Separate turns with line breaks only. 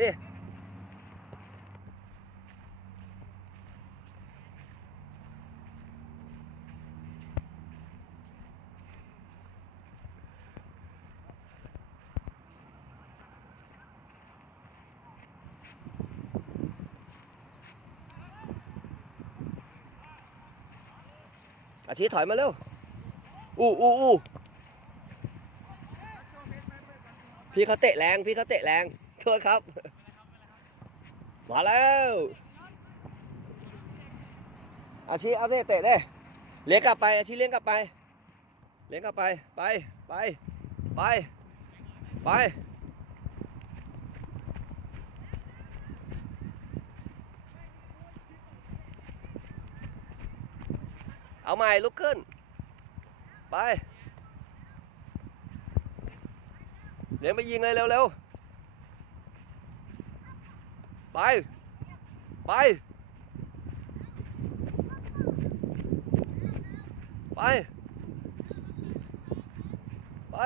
ดิอาชีถอยมาเร็ว อู้อู้อู้พี่เขาเตะแรง พี่เขาเตะแรง โทษครับ มาแล้วอาชีเอาเตะเตะเด้เลี้ยงกลับไปอาชีเลี้ยงกลับไป เลี้ยงกลับไป ไป ไป ไป ไป เอาใหม่ลุกขึ้น ไป เลี้ยงไปยิงเลยเร็วๆ ไป ไป ไป ไป